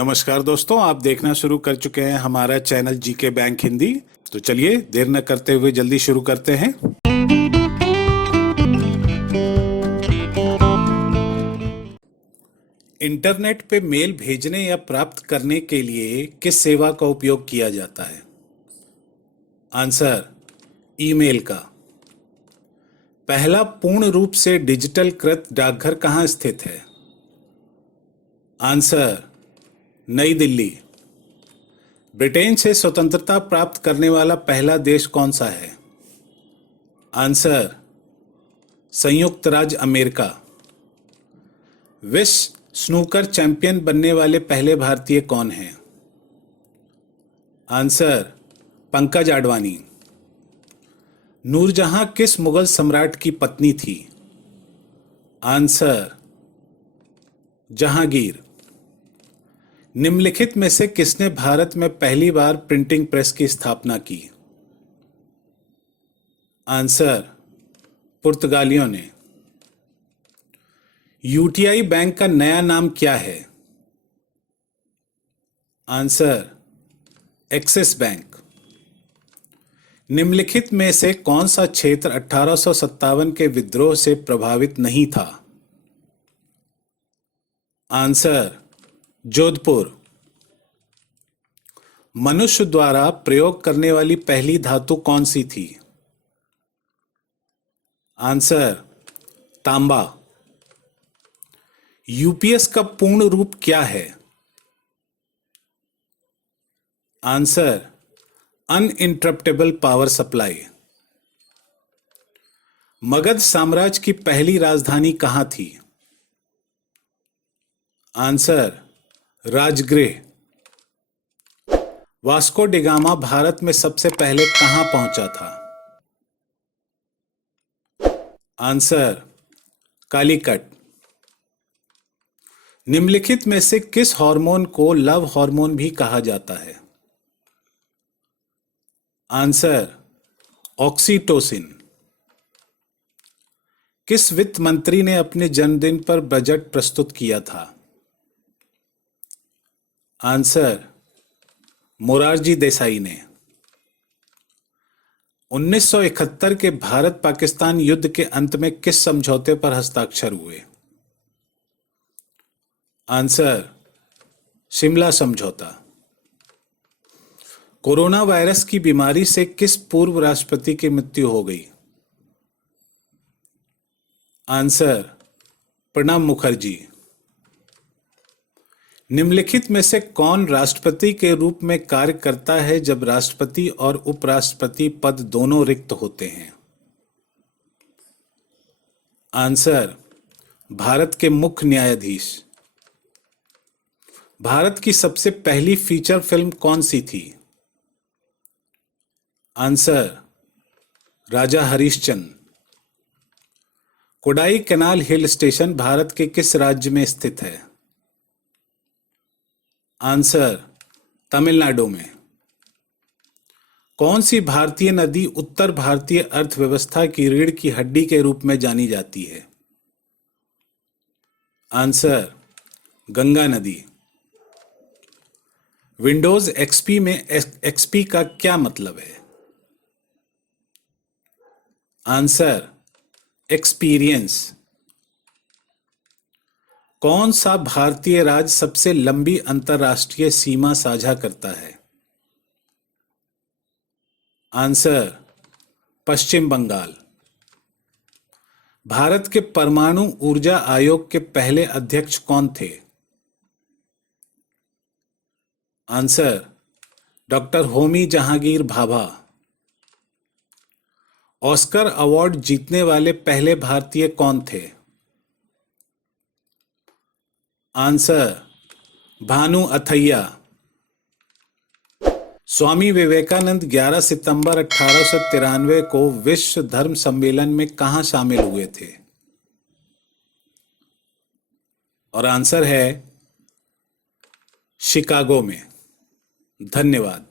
नमस्कार दोस्तों, आप देखना शुरू कर चुके हैं हमारा चैनल जीके बैंक हिंदी। तो चलिए देर न करते हुए जल्दी शुरू करते हैं। इंटरनेट पे मेल भेजने या प्राप्त करने के लिए किस सेवा का उपयोग किया जाता है? आंसर, ईमेल का। पहला पूर्ण रूप से डिजिटल कृत डाकघर कहाँ स्थित है? आंसर, नई दिल्ली। ब्रिटेन से स्वतंत्रता प्राप्त करने वाला पहला देश कौन सा है? आंसर, संयुक्त राज्य अमेरिका। विश्व स्नूकर चैंपियन बनने वाले पहले भारतीय कौन हैं? आंसर, पंकज आडवाणी। नूरजहां किस मुगल सम्राट की पत्नी थी? आंसर, जहांगीर। निम्नलिखित में से किसने भारत में पहली बार प्रिंटिंग प्रेस की स्थापना की? आंसर, पुर्तगालियों ने। यूटीआई बैंक का नया नाम क्या है? Answer, axis bank. निम्नलिखित में से कौन सा क्षेत्र 1857 के विद्रोह से प्रभावित नहीं था? आंसर, जोधपुर। मनुष्य द्वारा प्रयोग करने वाली पहली धातु कौन सी थी? आंसर, तांबा। यूपीएस का पूर्ण रूप क्या है? Answer, uninterruptible power supply. Magadh साम्राज्य की पहली राजधानी कहां थी? Answer, Rajgriha. Vasco da Gama Bharat में सबसे पहले कहां पहुंचा था? आंसर, कालीकट। निम्नलिखित में से किस हार्मोन को लव हार्मोन भी कहा जाता है? Answer, oxytocin. किस वित्त मंत्री ने अपने जन्मदिन पर बजट प्रस्तुत किया था? आंसर, मोरारजी देसाई ने। 1971 के भारत पाकिस्तान युद्ध के अंत में किस समझौते पर हस्ताक्षर हुए? आंसर, शिमला समझौता। कोरोना वायरस की बीमारी से किस पूर्व राष्ट्रपति की मृत्यु हो गई? आंसर, प्रणब मुखर्जी। निम्नलिखित में से कौन राष्ट्रपति के रूप में कार्य करता है जब राष्ट्रपति और उपराष्ट्रपति पद दोनों रिक्त होते हैं? आंसर, भारत के मुख्य न्यायाधीश। भारत की सबसे पहली फीचर फिल्म कौन सी थी? Answer, Raja Harishchandra. Kodaikanal hill station Bharat के किस राज्य में स्थित है? आंसर, तमिलनाडु में। कौन सी भारतीय नदी उत्तर भारतीय अर्थव्यवस्था की रीढ़ की हड्डी के रूप में जानी जाती है? आंसर, गंगा नदी। विंडोज एक्सपी में एक्सपी का क्या मतलब है? Answer, experience. कौन सा भारतीय राज्य सबसे लंबी अंतर्राष्ट्रीय सीमा साझा करता है? आंसर, पश्चिम बंगाल। भारत के परमाणु ऊर्जा आयोग के पहले अध्यक्ष कौन थे? Answer, doctor Homi Jahangir Bhabha. Oscar award जीतने वाले पहले भारतीय कौन थे? आंसर, भानु अथैया। स्वामी विवेकानंद 11 सितंबर 1893 को विश्व धर्म सम्मेलन में कहां शामिल हुए थे? और आंसर है, शिकागो में। धन्यवाद।